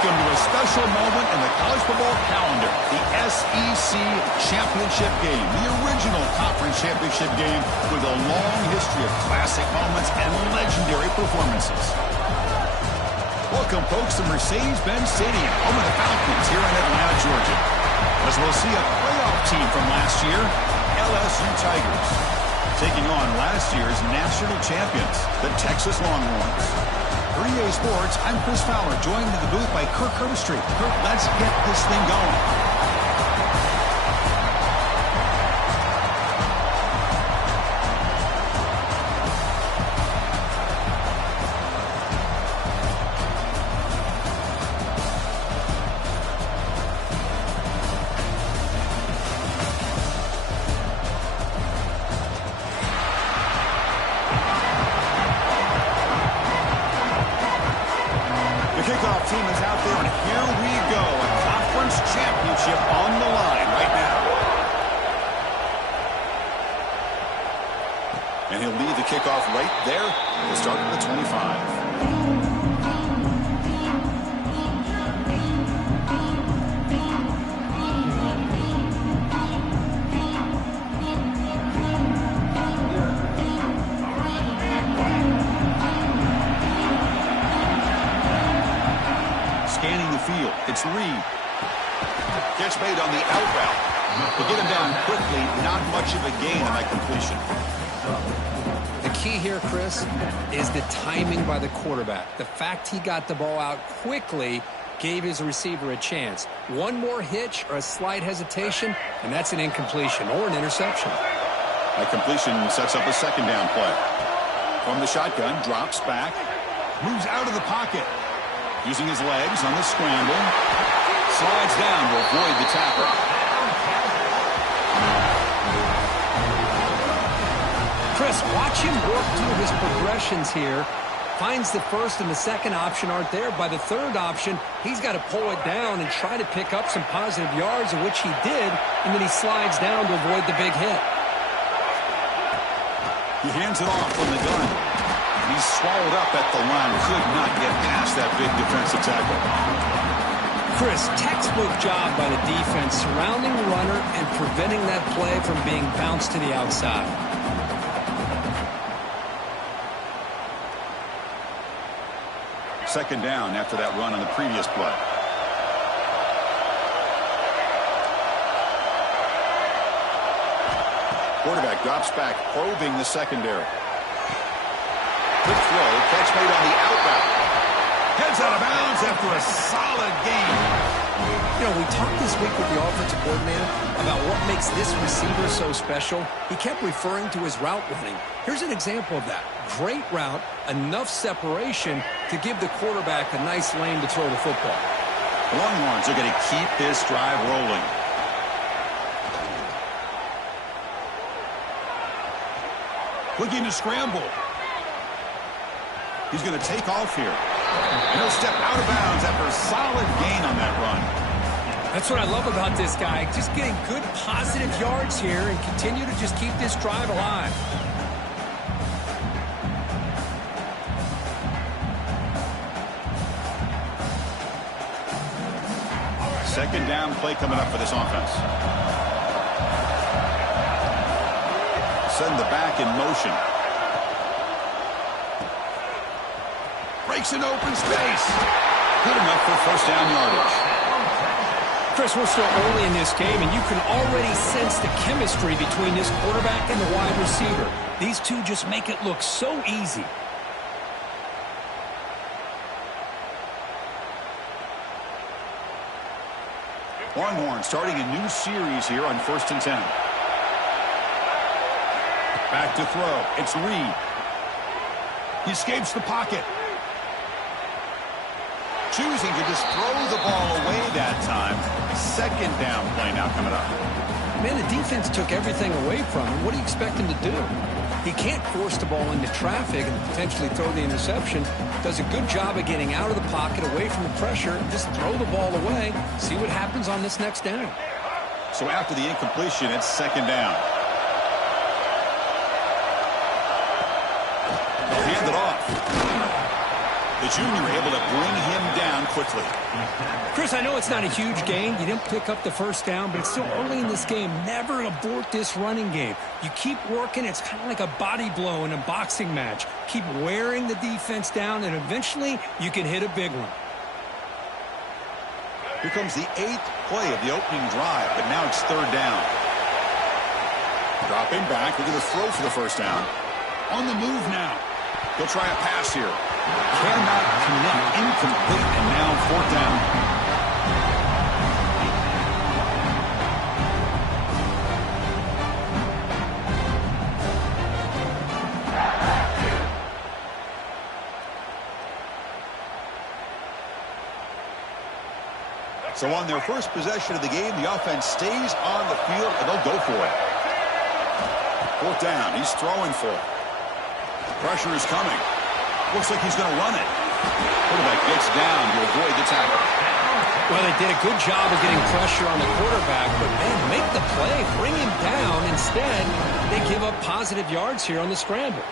Welcome to a special moment in the college football calendar, the SEC Championship Game, the original conference championship game with a long history of classic moments and legendary performances. Welcome, folks, to Mercedes-Benz Stadium, home of the Falcons here in Atlanta, Georgia. As we'll see a playoff team from last year, LSU Tigers, taking on last year's national champions, the Texas Longhorns. For EA Sports, I'm Chris Fowler, joined in the booth by Kirk Herbstreit. Kirk, let's get this thing going. Kickoff team is out there, and here we go. A conference championship on the line right now. And he'll lead the kickoff right there to start at the 25. Scanning the field, it's Reed. Catch made on the out route. To get him down quickly, not much of a gain on that completion. The key here, Chris, is the timing by the quarterback. The fact he got the ball out quickly gave his receiver a chance. One more hitch or a slight hesitation, and that's an incompletion or an interception. That completion sets up a second down play. From the shotgun, drops back, moves out of the pocket. Using his legs on the scramble. Slides down to avoid the tackle. Chris, watch him work through his progressions here. Finds the first and the second option aren't there. By the third option, he's got to pull it down and try to pick up some positive yards, of which he did, and then he slides down to avoid the big hit. He hands it off from the gun. He's swallowed up at the line. Could not get past that big defensive tackle. Chris, textbook job by the defense surrounding the runner and preventing that play from being bounced to the outside. Second down after that run on the previous play. Quarterback drops back, probing the secondary. Quick throw, catch made on the out route. Heads out of bounds after a solid gain. You know, we talked this week with the offensive coordinator about what makes this receiver so special. He kept referring to his route running. Here's an example of that. Great route, enough separation to give the quarterback a nice lane to throw the football. Longhorns are going to keep this drive rolling. Looking to scramble. He's going to take off here. And he'll step out of bounds after a solid gain on that run. That's what I love about this guy. Just getting good positive yards here and continue to just keep this drive alive. Second down play coming up for this offense. Send the back in motion. Breaks an open space. Good enough for first down yardage. Chris, we're still early in this game, and you can already sense the chemistry between this quarterback and the wide receiver. These two just make it look so easy. Longhorn starting a new series here on 1st and 10. Back to throw. It's Reed. He escapes the pocket. Choosing to just throw the ball away that time. Second down play now coming up. Man, the defense took everything away from him. What do you expect him to do? He can't force the ball into traffic and potentially throw the interception. Does a good job of getting out of the pocket, away from the pressure, and just throw the ball away. See what happens on this next down. So after the incompletion, it's second down. They'll hand it off. The junior able to bring him down quickly. Chris, I know it's not a huge gain. You didn't pick up the first down, but it's still early in this game. Never abort this running game. You keep working. It's kind of like a body blow in a boxing match. Keep wearing the defense down, and eventually you can hit a big one. Here comes the 8th play of the opening drive, but now it's 3rd down. Dropping back. Look at the throw for the first down. On the move now. He'll try a pass here. Cannot connect. Incomplete, and now 4th down. So on their first possession of the game, the offense stays on the field, and they'll go for it. 4th down. He's throwing for it. Pressure is coming. Looks like he's going to run it. Quarterback gets down to avoid the tackle. Well, they did a good job of getting pressure on the quarterback, but, man, make the play. Bring him down. Instead, they give up positive yards here on the scramble.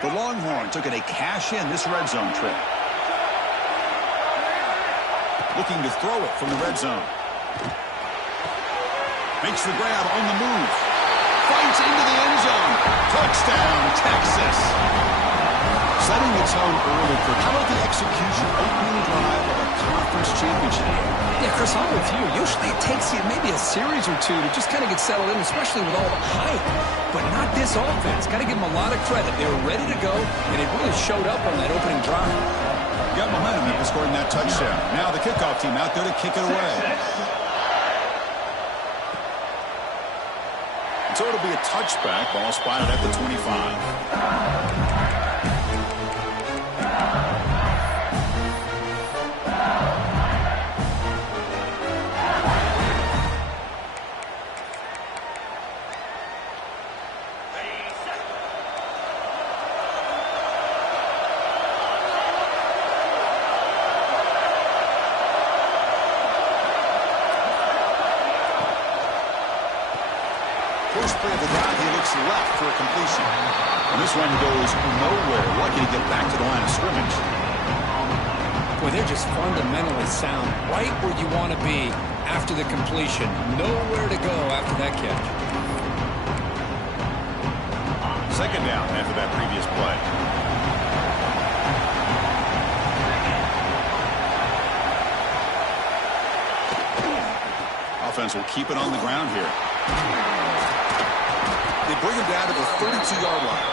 The Longhorns looking to cash in this red zone trip. Looking to throw it from the red zone. Makes the grab on the move. Fights into the end zone. Touchdown, Texas. Setting the tone early for how about the execution opening drive of a conference championship game? Yeah, Chris, I'm with you. Usually it takes you maybe a series or two to just kind of get settled in, especially with all the hype. But not this offense. Got to give them a lot of credit. They were ready to go, and it really showed up on that opening drive. Got momentum after scoring that touchdown. Now the kickoff team out there to kick it away. So it'll be a touchback. Ball spotted at the 25. First play of the drive, he looks left for a completion. And this one goes nowhere. Lucky to get back to the line of scrimmage. Boy, they're just fundamentally sound. Right where you want to be after the completion. Nowhere to go after that catch. 2nd down after that previous play. Offense will keep it on the ground here. They bring him down to the 32-yard line.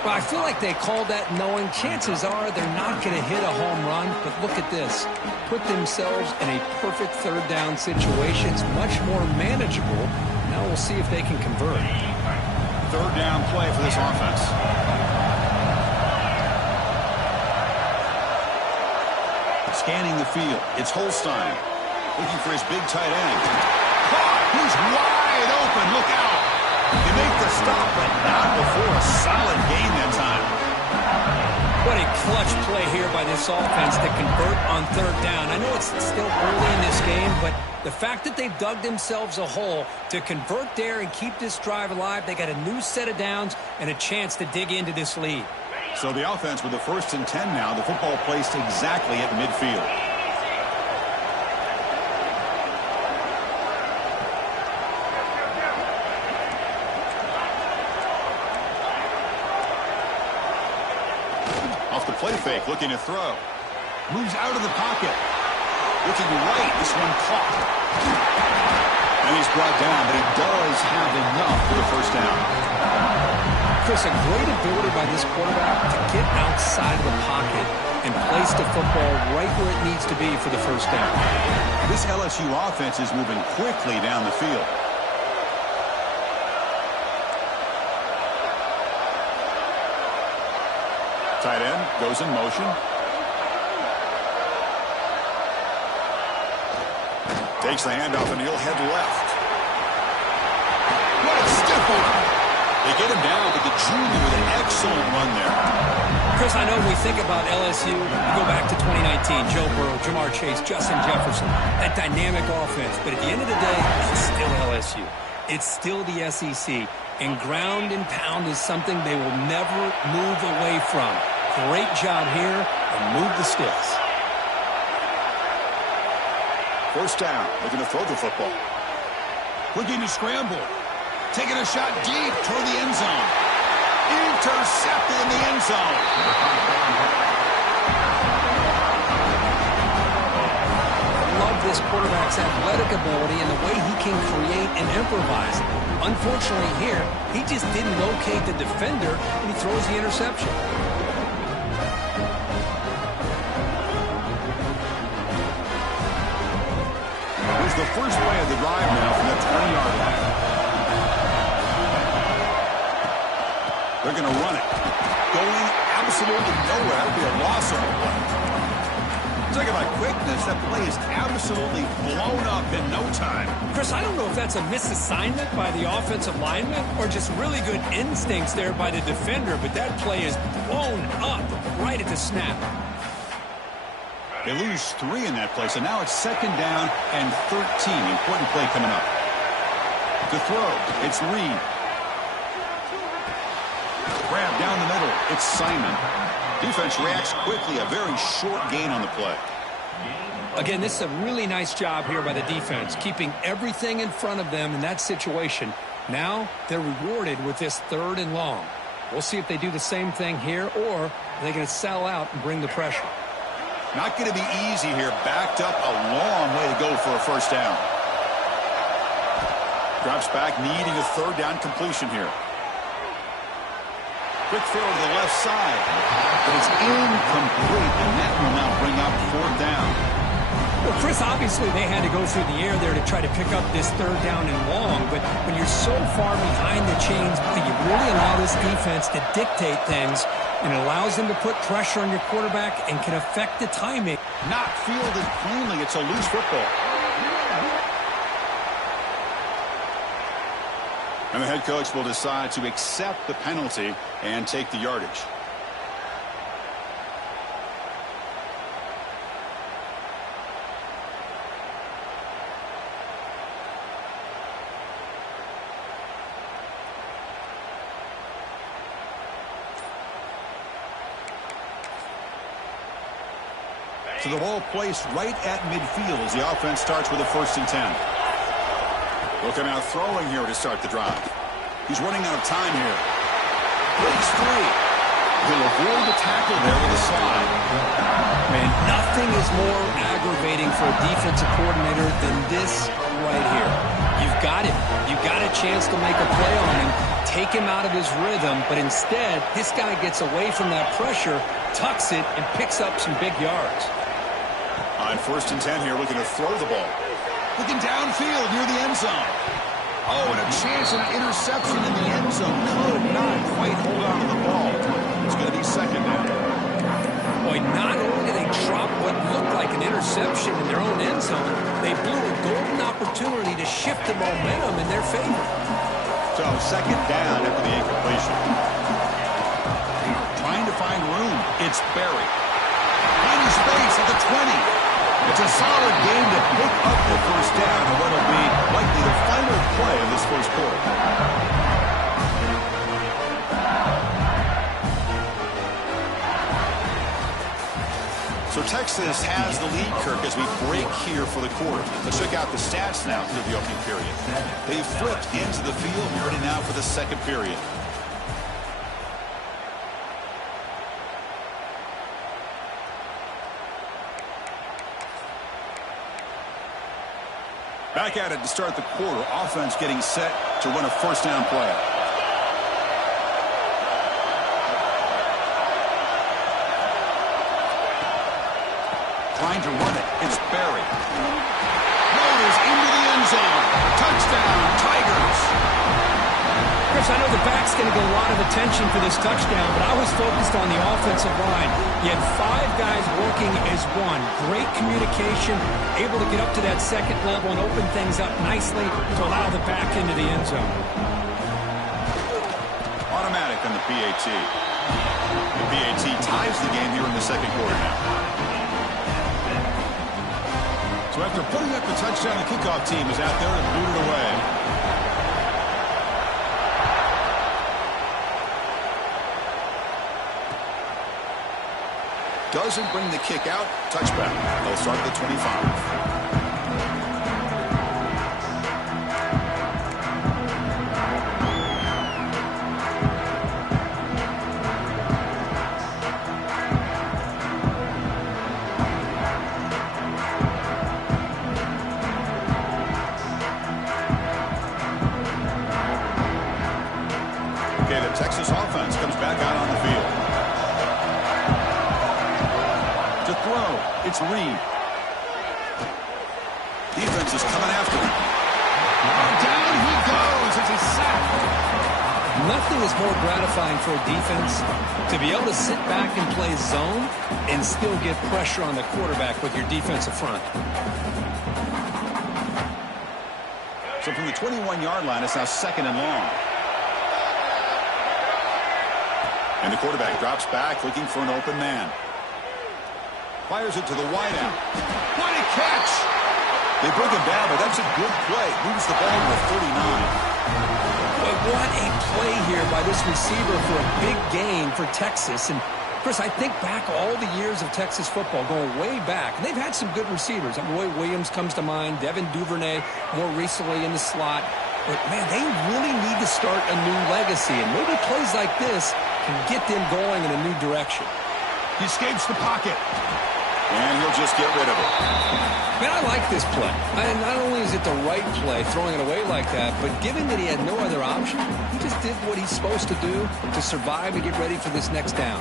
Well, I feel like they called that knowing chances are they're not going to hit a home run. But look at this. Put themselves in a perfect 3rd down situation. It's much more manageable. Now we'll see if they can convert. 3rd down play for this offense. Scanning the field. It's Holstein. Looking for his big tight end. Caught! He's wide open. Look out. He make the stop, but not before a solid gain that time. What a clutch play here by this offense to convert on 3rd down. I know it's still early in this game, but the fact that they've dug themselves a hole to convert there and keep this drive alive, they got a new set of downs and a chance to dig into this lead. So the offense with the 1st and 10 now, the football placed exactly at midfield. Off the play fake, looking to throw. Moves out of the pocket. Looking right, this one caught. And he's brought down, but he does have enough for the 1st down. Chris, a great ability by this quarterback to get outside of the pocket and place the football right where it needs to be for the 1st down. This LSU offense is moving quickly down the field. Tight end goes in motion. Takes the handoff and he'll head left. What a stiff one. They get him down, but the junior with an excellent run there. Chris, I know when we think about LSU, we go back to 2019, Joe Burrow, Jamar Chase, Justin Jefferson, that dynamic offense. But at the end of the day, it's still LSU. It's still the SEC. And ground and pound is something they will never move away from. Great job here, and move the sticks. First down, looking to throw the football. Looking to scramble. Taking a shot deep toward the end zone. Intercepted in the end zone. I love this quarterback's athletic ability and the way he can create and improvise. Unfortunately here, he just didn't locate the defender and he throws the interception. Here's the first play of the drive now from the 20-yard line. They're going to run it. Going absolutely nowhere. That would be a loss of a play. Talking about quickness, that play is absolutely blown up in no time. Chris, I don't know if that's a misassignment by the offensive lineman or just really good instincts there by the defender, but that play is blown up right at the snap. They lose 3 in that play, so now it's second down and 13. Important play coming up. To throw, it's Reed. Grab down the middle, it's Simon. Defense reacts quickly, a very short gain on the play. Again, this is a really nice job here by the defense, keeping everything in front of them in that situation. Now they're rewarded with this 3rd and long. We'll see if they do the same thing here, or are they going to sell out and bring the pressure. Not going to be easy here. Backed up a long way to go for a first down. Drops back, needing a 3rd down completion here. Quick throw to the left side. But it's incomplete, and that will now bring up 4th down. Well, Chris, obviously they had to go through the air there to try to pick up this 3rd down and long, but when you're so far behind the chains, you really allow this defense to dictate things, and it allows them to put pressure on your quarterback and can affect the timing. Not fielded cleanly. It's a loose football. And the head coach will decide to accept the penalty and take the yardage. So the ball placed right at midfield as the offense starts with a 1st and 10. Looking out throwing here to start the drive. He's running out of time here. Breaks free. He'll avoid the tackle there with a slide. Man, nothing is more aggravating for a defensive coordinator than this right here. You've got him. You've got a chance to make a play on him, take him out of his rhythm, but instead, this guy gets away from that pressure, tucks it, and picks up some big yards. On 1st and 10 here, looking to throw the ball. Looking downfield near the end zone. Oh, and a chance at an interception in the end zone. Could not quite hold on to the ball. It's going to be 2nd down. Boy, not only did they drop what looked like an interception in their own end zone, they blew a golden opportunity to shift the momentum in their favor. So 2nd down after the incompletion. Trying to find room. It's Barry. Finding space at the 20. It's a solid game to pick up the 1st down and what will be likely the final play of this 1st quarter. So Texas has the lead, Kirk, as we break here for the quarter. Let's check out the stats now through the opening period. They've flipped into the field. We're ready now for the 2nd period. Back at it to start the quarter. Offense getting set to run a 1st down play. Trying to run it. It's Barry. Motors into the end zone. Touchdown, Tigers. Chris, I know the back's going to get a lot of attention for this touchdown, but I was focused on the offensive line. You had 5 guys working as one. Great communication, able to get up to that 2nd level and open things up nicely to allow the back into the end zone. Automatic on the PAT. The PAT ties the game here in the second quarter now. So after putting up the touchdown, the kickoff team is out there and booted away. Doesn't bring the kick out. Touchback. They'll start at the 25. Okay, the Texas offense comes back out on the field. To throw, it's Reed. Defense is coming after him. Down he goes. It's a sack. Nothing is more gratifying for a defense to be able to sit back and play zone and still get pressure on the quarterback with your defensive front. So from the 21-yard line, it's now second and long. And the quarterback drops back looking for an open man. Fires it to the wideout. What a catch! They bring him down, but that's a good play. Moves the ball to 39. But what a play here by this receiver for a big gain for Texas. And Chris, I think back all the years of Texas football, going way back, and they've had some good receivers. Roy Williams comes to mind, Devin Duvernay more recently in the slot. But, man, they really need to start a new legacy, and maybe plays like this can get them going in a new direction. He escapes the pocket. And he'll just get rid of it. Man, I like this play. Not only is it the right play, throwing it away like that, but given that he had no other option, he just did what he's supposed to do to survive and get ready for this next down.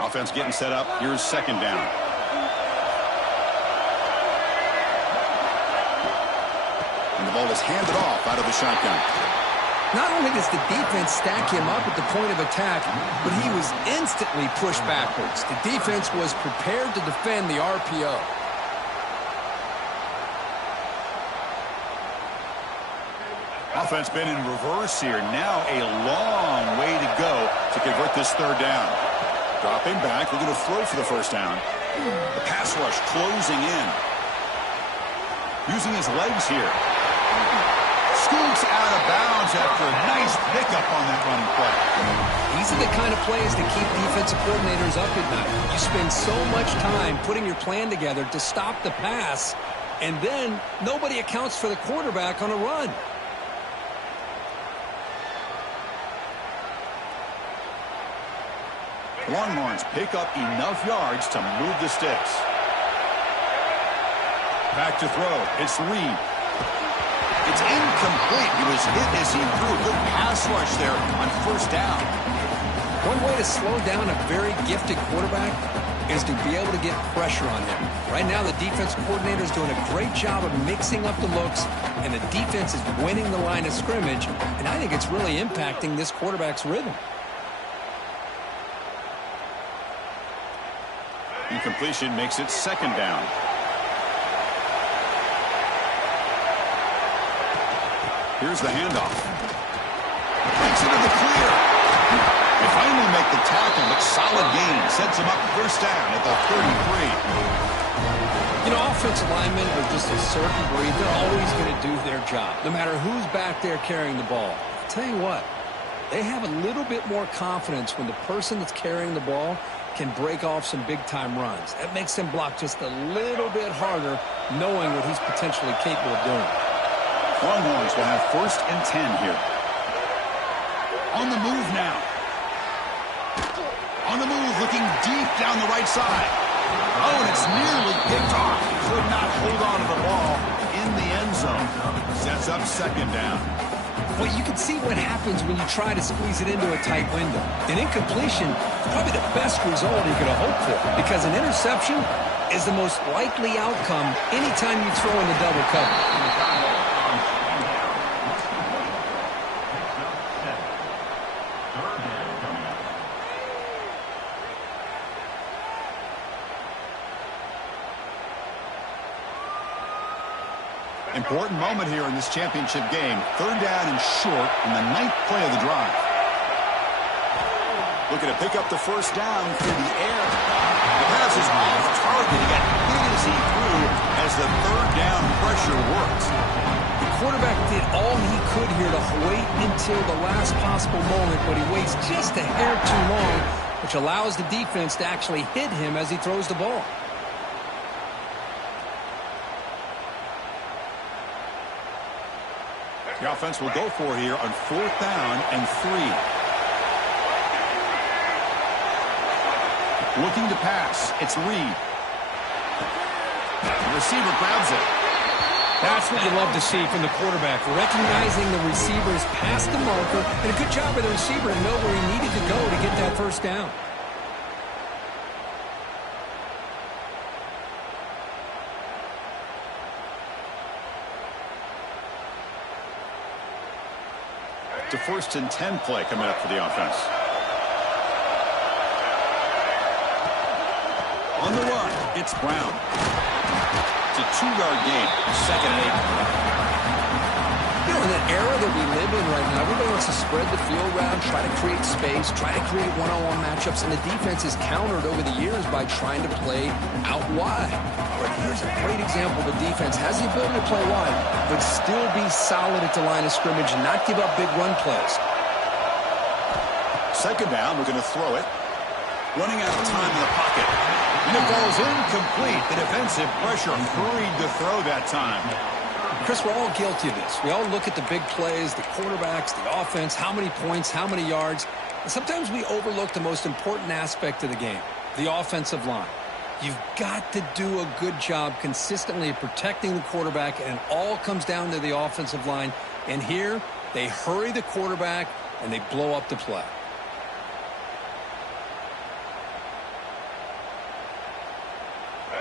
Offense getting set up. Here's second down. And the ball is handed off out of the shotgun. Not only does the defense stack him up at the point of attack, but he was instantly pushed backwards. The defense was prepared to defend the RPO. Offense been in reverse here. Now a long way to go to convert this third down. Dropping back, looking to throw for the first down. The pass rush closing in. Using his legs here. Scoots out of bounds after a nice pickup on that running play. These are the kind of plays that keep defensive coordinators up at night. You spend so much time putting your plan together to stop the pass, and then nobody accounts for the quarterback on a run. Longhorns pick up enough yards to move the sticks. Back to throw. It's Reed. It's incomplete. He was hit as he threw a good pass rush there on first down. One way to slow down a very gifted quarterback is to be able to get pressure on him. Right now, the defense coordinator is doing a great job of mixing up the looks, and the defense is winning the line of scrimmage, and I think it's really impacting this quarterback's rhythm. Incompletion makes it second down. Here's the handoff. Breaks into the clear. They finally make the tackle, but solid gain. Sets him up first down at the 33. You know, offensive linemen are just a certain breed. They're always going to do their job, no matter who's back there carrying the ball. I'll tell you what, they have a little bit more confidence when the person that's carrying the ball can break off some big-time runs. That makes them block just a little bit harder, knowing what he's potentially capable of doing. Longhorns will have 1st and 10 here. On the move now. On the move, looking deep down the right side. Oh, and it's nearly picked off. Could not hold on to the ball in the end zone. Sets up second down. Well, you can see what happens when you try to squeeze it into a tight window. An incompletion is probably the best result you could have hoped for, because an interception is the most likely outcome anytime you throw in the double cover. Important moment here in this championship game. 3rd down and short in the 9th play of the drive. Looking to pick up the 1st down through the air. The pass is off target. He got hit as he threw as the 3rd down pressure worked. The quarterback did all he could here to wait until the last possible moment, but he waits just a hair too long, which allows the defense to actually hit him as he throws the ball. The offense will go for here on 4th down and 3. Looking to pass. It's Reed. The receiver grabs it. That's what you love to see from the quarterback, recognizing the receiver's past the marker, and a good job of the receiver to know where he needed to go to get that 1st down. To 1st and 10 play coming up for the offense. On the run, it's Brown. It's a 2-yard gain, 2nd and 8. You know, in that era that we live in right now, everybody wants to spread the field around, try to create space, try to create one-on-one matchups, and the defense is countered over the years by trying to play out wide. But here's a great example. The defense has the ability to play wide, but still be solid at the line of scrimmage and not give up big run plays. 2nd down, we're going to throw it. Running out of time in the pocket. And it falls incomplete. The defensive pressure hurried to throw that time. Chris, we're all guilty of this. We all look at the big plays, the quarterbacks, the offense, how many points, how many yards. And sometimes we overlook the most important aspect of the game, the offensive line. You've got to do a good job consistently of protecting the quarterback, and it all comes down to the offensive line. And here, they hurry the quarterback, and they blow up the play.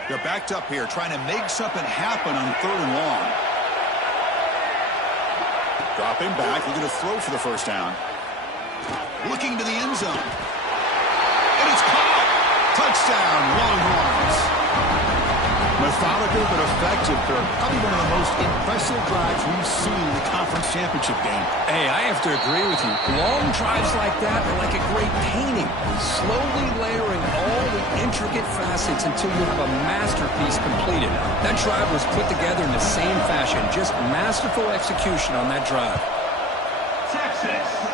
They're backed up here, trying to make something happen on 3rd and long. Dropping back, looking to throw for the 1st down. Looking to the end zone. And it's caught. Touchdown, Longhorns. Methodical but effective. They're probably one of the most impressive drives we've seen in the conference championship game. Hey, I have to agree with you. Long drives like that are like a great painting, slowly layering all the intricate facets until you have a masterpiece completed. That drive was put together in the same fashion, just masterful execution on that drive. Texas.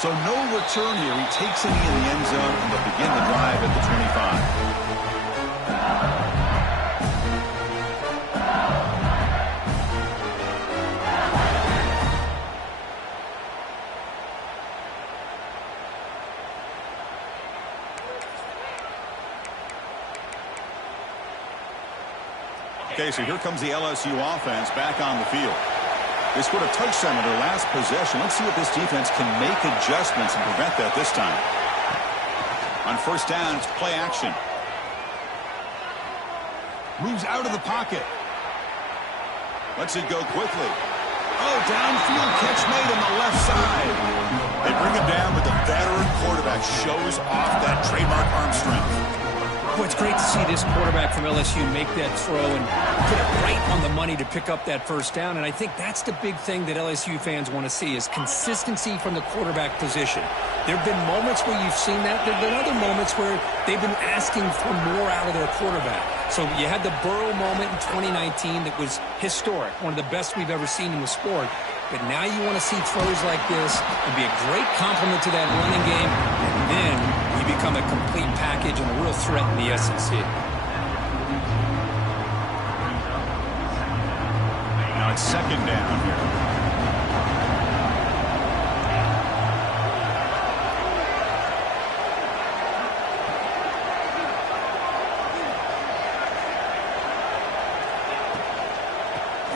So no return here. He takes it into the end zone, and they'll begin the drive at the 25. Okay, so here comes the LSU offense back on the field. They scored a touchdown on their last possession. Let's see if this defense can make adjustments and prevent that this time. On 1st down, it's play action. Moves out of the pocket. Lets it go quickly. Oh, downfield catch made on the left side. They bring him down, but the veteran quarterback shows off that trademark arm strength. Boy, it's great to see this quarterback from LSU make that throw and put it right on the money to pick up that 1st down. And I think that's the big thing that LSU fans want to see is consistency from the quarterback position. There have been moments where you've seen that. There have been other moments where they've been asking for more out of their quarterback. So you had the Burrow moment in 2019 that was historic, one of the best we've ever seen in the sport. But now you want to see throws like this and be a great complement to that running game, and then you become a complete package and a real threat in the SEC. Now it's 2nd down here.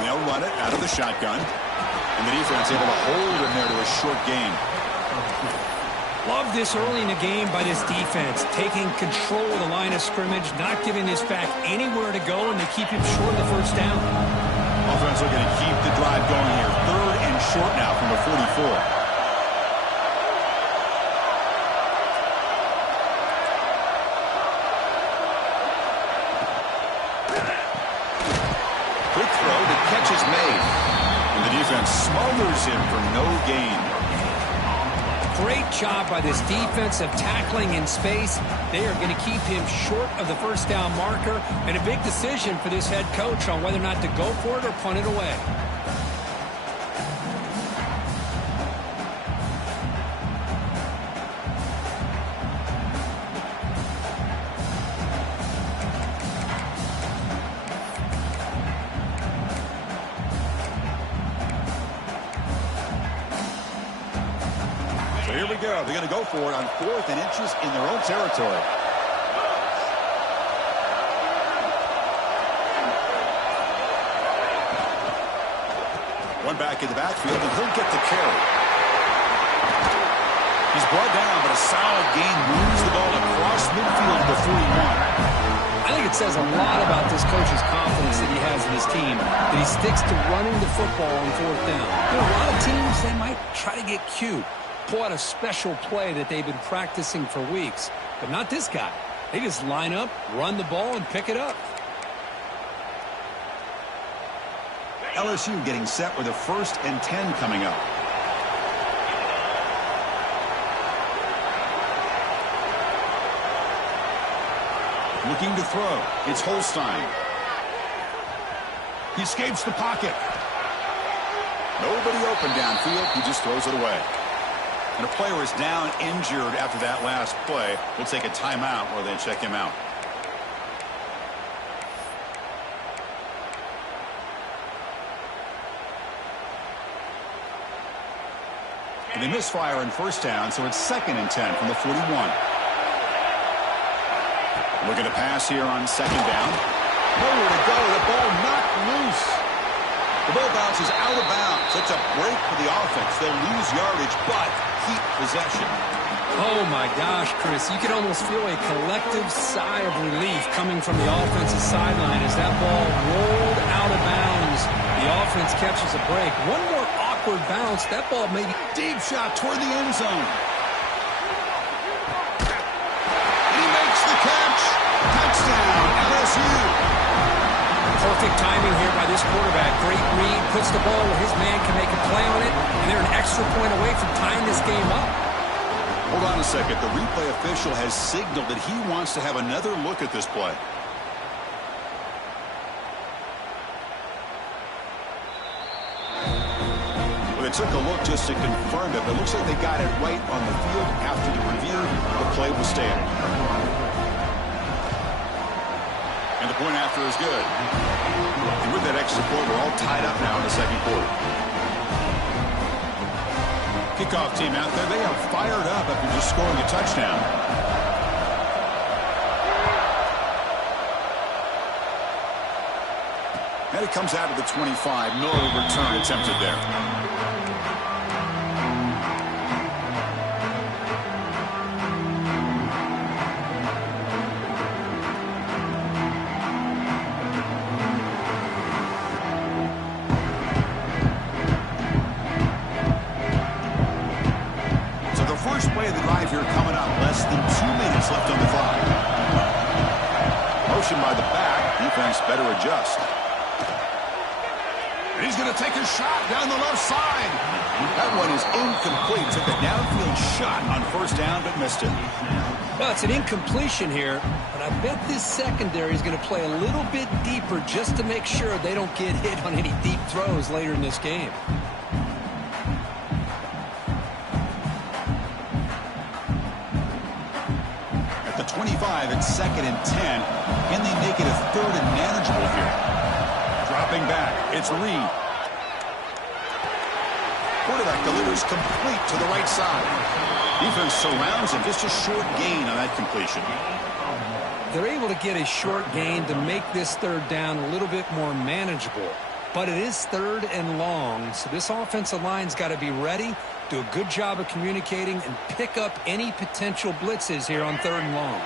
They'll run it out of the shotgun. And the defense able to hold him there to a short gain. Love this early in the game by this defense, taking control of the line of scrimmage, not giving this back anywhere to go, and they keep him short of the 1st down. Offense looking to keep the drive going here. 3rd and short now from the 44. force him for no gain. Great job by this defensive tackling in space. They are going to keep him short of the first down marker, and a big decision for this head coach on whether or not to go for it or punt it away. Here we go. They're going to go for it on 4th and inches in their own territory. One back in the backfield, and he'll get the carry. He's brought down, but a solid gain moves the ball across midfield to the 41. I think it says a lot about this coach's confidence that he has in his team, that he sticks to running the football on 4th down. You know, a lot of teams, they might try to get cute, pull out a special play that they've been practicing for weeks. But not this guy. They just line up, run the ball, and pick it up. LSU getting set with a 1st and 10 coming up. Looking to throw. It's Holstein. He escapes the pocket. Nobody open downfield. He just throws it away. And a player is down injured after that last play. We'll take a timeout or they check him out. And they misfire on 1st down, so it's 2nd and 10 from the 41. Looking to pass here on 2nd down. Nowhere to go. The ball knocked loose. The ball bounces out of bounds. It's a break for the offense. They'll lose yardage, but keep possession. Oh, my gosh, Chris. You can almost feel a collective sigh of relief coming from the offensive sideline as that ball rolled out of bounds. The offense catches a break. One more awkward bounce. That ball may be deep shot toward the end zone. And he makes the catch. Touchdown, LSU. Perfect timing here by this quarterback. Great read, puts the ball where his man can make a play on it, and they're an extra point away from tying this game up. Hold on a second. The replay official has signaled that he wants to have another look at this play. Well, they took a look just to confirm it, but it looks like they got it right on the field. After the review, the play will stand. And the point after is good. And with that extra point, we're all tied up now in the 2nd quarter. Kickoff team out there. They are fired up after just scoring a touchdown. And it comes out of the 25. No return attempted there. Play of the drive here coming up. Less than 2 minutes left on the clock. Motion by the back. Defense better adjust. And he's going to take a shot down the left side. That one is incomplete. Took a downfield shot on 1st down, but missed it. Well, it's an incompletion here, but I bet this secondary is going to play a little bit deeper just to make sure they don't get hit on any deep throws later in this game. At the 25, it's 2nd and 10. Can they make it a 3rd and manageable here? Dropping back, it's Reed. Quarterback delivers complete to the right side. Defense surrounds him. Just a short gain on that completion. They're able to get a short gain to make this 3rd down a little bit more manageable. But it is 3rd and long, so this offensive line's got to be ready, do a good job of communicating, and pick up any potential blitzes here on 3rd and long.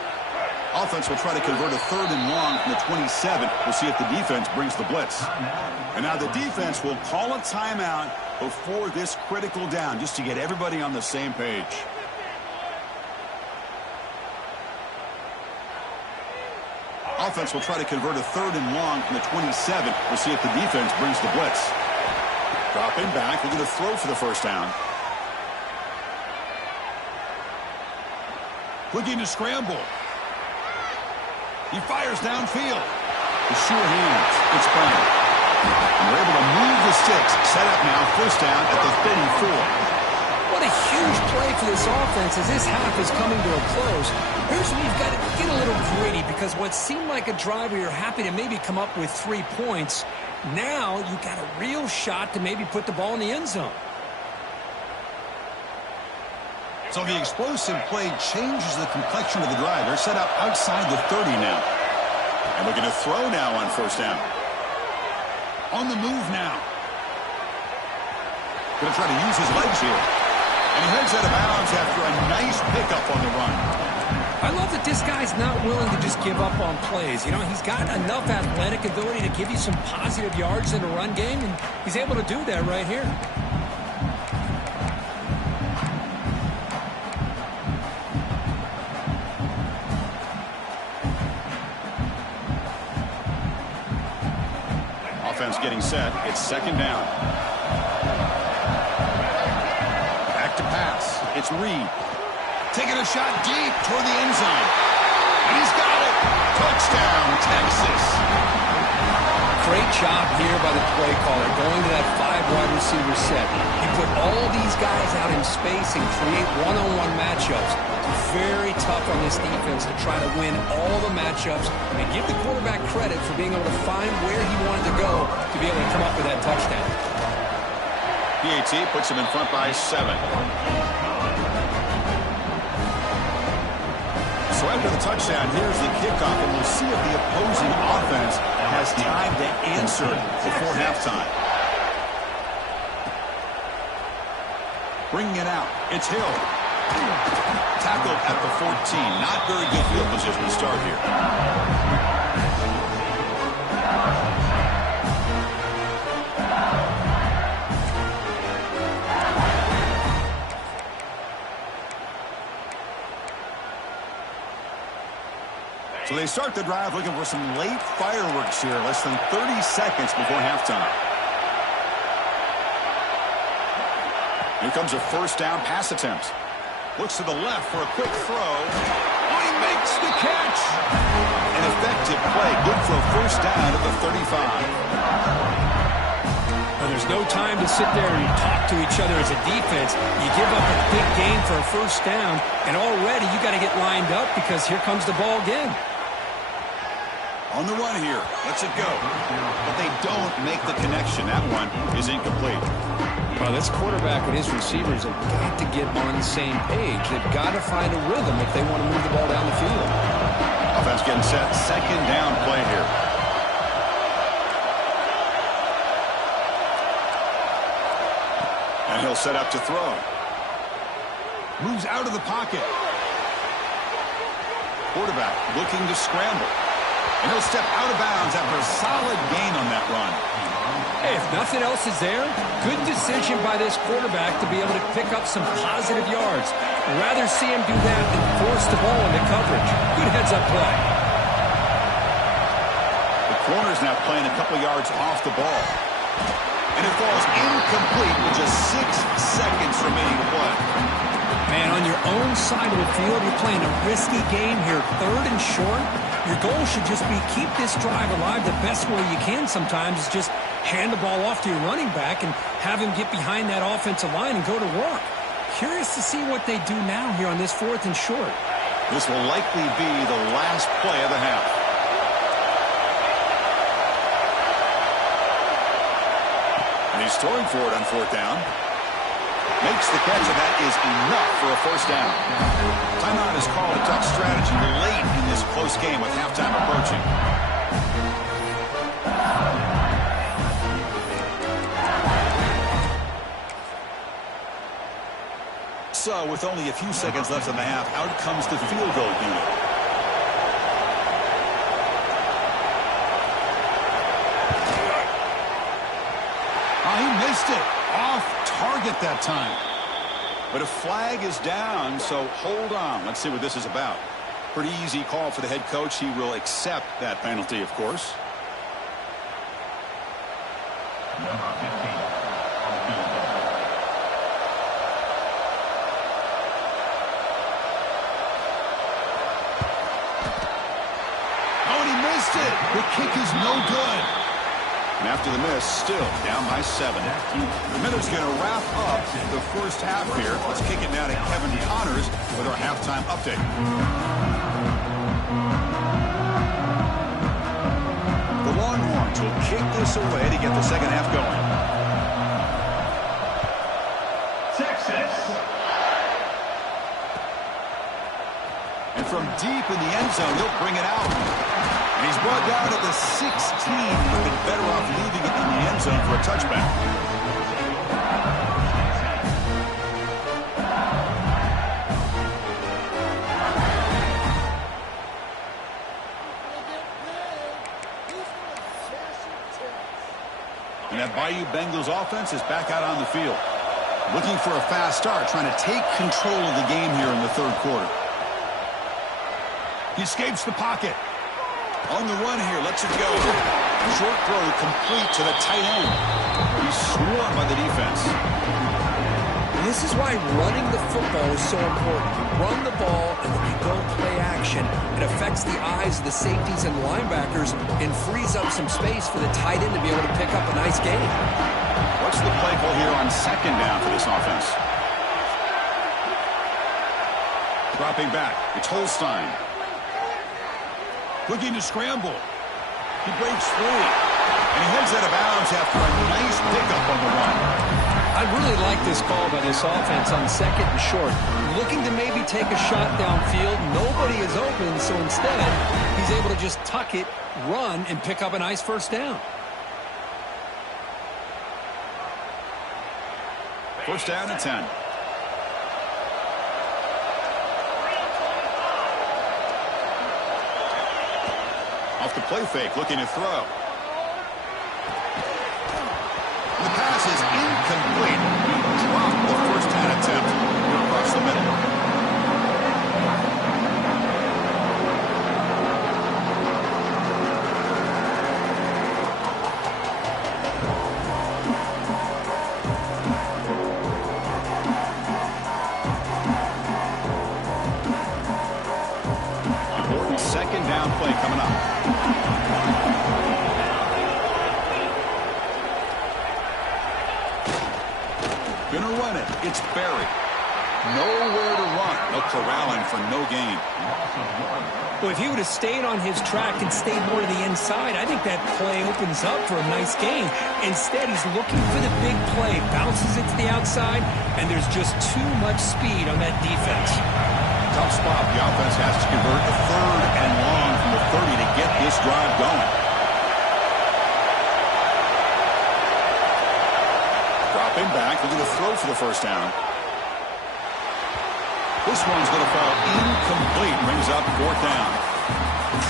Offense will try to convert a 3rd and long from the 27. We'll see if the defense brings the blitz. And now the defense will call a timeout before this critical down, just to get everybody on the same page. Offense will try to convert a 3rd and long from the 27. We'll see if the defense brings the blitz. Dropping back, looking to throw for the first down. Looking to scramble. He fires downfield. The sure hands. It's Brown. And we're able to move the sticks. Set up now, first down at the 34. What a huge play for this offense as this half is coming to a close. Here's where you've got to get a little gritty because what seemed like a drive where you're happy to maybe come up with 3 points, now you've got a real shot to maybe put the ball in the end zone. So the explosive play changes the complexion of the drive. They're set up outside the 30 now. And looking to throw now on first down. On the move now. Going to try to use his legs here. And he heads out of bounds after a nice pickup on the run. I love that this guy's not willing to just give up on plays. You know, he's got enough athletic ability to give you some positive yards in the run game, and he's able to do that right here. Offense getting set. It's second down. Back to pass. It's Reed. Taking a shot deep toward the end zone. And he's got it. Touchdown, Texas. Great job here by the play caller, going to that 5 wide receiver set. He put all these guys out in space and create one-on-one matchups. It's very tough on this defense to try to win all the matchups and give the quarterback credit for being able to find where he wanted to go to be able to come up with that touchdown. PAT puts him in front by 7. So after the touchdown, here's the kickoff, and we'll see if the opposing offense has time to answer before halftime. Bringing it out, it's Hill. Tackled at the 14. Not very good field position to start here. So they start the drive looking for some late fireworks here, less than 30 seconds before halftime. Here comes a first down pass attempt. Looks to the left for a quick throw. Oh, he makes the catch! An effective play. Good for a first down at the 35. Well, there's no time to sit there and talk to each other as a defense. You give up a big gain for a first down, and already you got to get lined up because here comes the ball again. On the run here. Lets it go. But they don't make the connection. That one is incomplete. Well, this quarterback and his receivers have got to get on the same page. They've got to find a rhythm if they want to move the ball down the field. Offense getting set. Second down play here. And he'll set up to throw. Moves out of the pocket. Quarterback looking to scramble. And he'll step out of bounds after a solid gain on that run. Hey, if nothing else is there, good decision by this quarterback to be able to pick up some positive yards. I'd rather see him do that than force the ball into coverage. Good heads-up play. The corner's now playing a couple yards off the ball. And it falls incomplete with just 6 seconds remaining to play. Man, on your own side of the field, you're playing a risky game here, 3rd and short. Your goal should just be keep this drive alive the best way you can sometimes is just hand the ball off to your running back and have him get behind that offensive line and go to work. Curious to see what they do now here on this 4th and short. This will likely be the last play of the half. And he's throwing for it on 4th down. Makes the catch, and that is enough for a first down. Timeout is called. A tough strategy late in this close game with halftime approaching. So, with only a few seconds left in the half, out comes the field goal unit. Oh, he missed it. Off target that time. But a flag is down, so hold on. Let's see what this is about. Pretty easy call for the head coach. He will accept that penalty, of course. missed it. The kick is no good. And after the miss, still down by 7. The Minnows going to wrap up the first half here. Let's kick it now to Kevin Connors with our halftime update. The Longhorns will kick this away to get the second half going. Texas. And from deep in the end zone, he'll bring it out. And he's brought down at the 16. He's been better off leaving it in the end zone for a touchback. And that Bayou Bengals offense is back out on the field. Looking for a fast start, trying to take control of the game here in the third quarter. He escapes the pocket. On the run here, lets it go. Short throw complete to the tight end. He's swarmed by the defense. This is why running the football is so important. You run the ball and then you go play action. It affects the eyes of the safeties and linebackers and frees up some space for the tight end to be able to pick up a nice gain. What's the play call here on second down for this offense? Dropping back, it's Holstein. Looking to scramble. He breaks free. And he heads out of bounds after a nice pickup on the run. I really like this call by this offense on second and short. Looking to maybe take a shot downfield. Nobody is open, so instead, he's able to just tuck it, run, and pick up a nice first down. First down and 10. Off the play fake, looking to throw. The pass is incomplete. He dropped the first down attempt across the middle. Important second down play coming up. Gonna run it. It's Barry. Nowhere to run. No corralling for no gain. Well, if he would have stayed on his track and stayed more to the inside, I think that play opens up for a nice gain. Instead, he's looking for the big play. Bounces it to the outside, and there's just too much speed on that defense. Tough spot. The offense has to convert a third and long from the 30 to get this drive going. Dropping back, looking to throw for the first down. This one's going to fall incomplete. Brings up fourth down.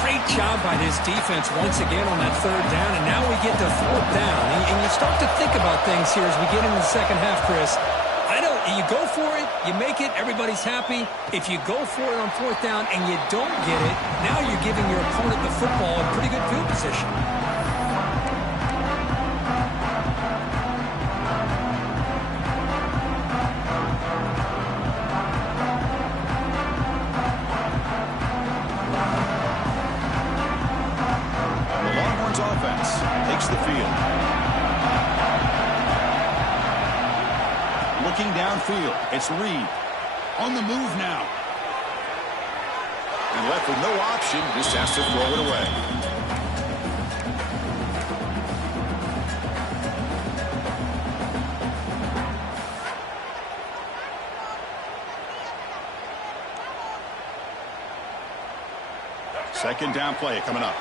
Great job by this defense once again on that third down, and now we get to fourth down. And you start to think about things here as we get into the second half, Chris. I know you go for it, you make it, everybody's happy. If you go for it on fourth down and you don't get it, now you're giving your opponent the football in pretty good field position. The Longhorns offense takes the field. Looking downfield, it's Reed. On the move now. And left with no option, just has to throw it away. Second down play coming up.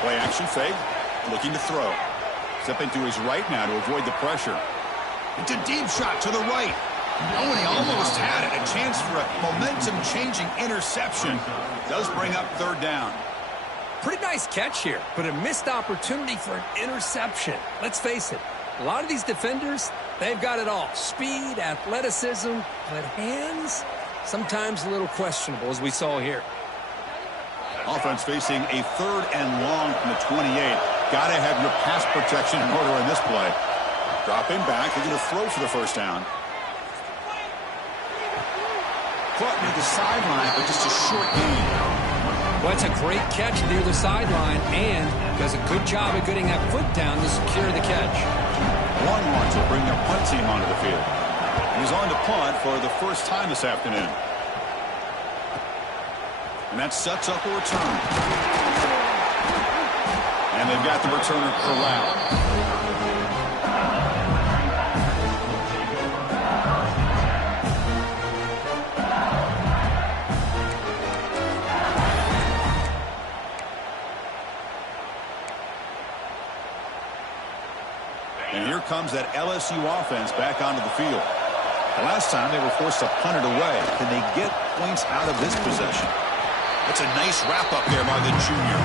Play action fake. Looking to throw. Stepping to his right now to avoid the pressure. It's a deep shot to the right. Oh, and he almost had it. A chance for a momentum-changing interception. Does bring up third down. Pretty nice catch here, but a missed opportunity for an interception. Let's face it, a lot of these defenders, they've got it all. Speed, athleticism, but hands, sometimes a little questionable, as we saw here. Offense facing a third and long from the 28. Got to have your pass protection in order in this play. Dropping back, looking to throw for the first down. Caught near the sideline, but just a short gain. Well, it's a great catch near the sideline and does a good job of getting that foot down to secure the catch. Longhorns will bring their punt team onto the field. He's on to punt for the first time this afternoon. And that sets up a return. And they've got the returner corralled. And here comes that LSU offense back onto the field. The last time they were forced to punt it away. Can they get points out of this possession? That's a nice wrap-up there by the junior.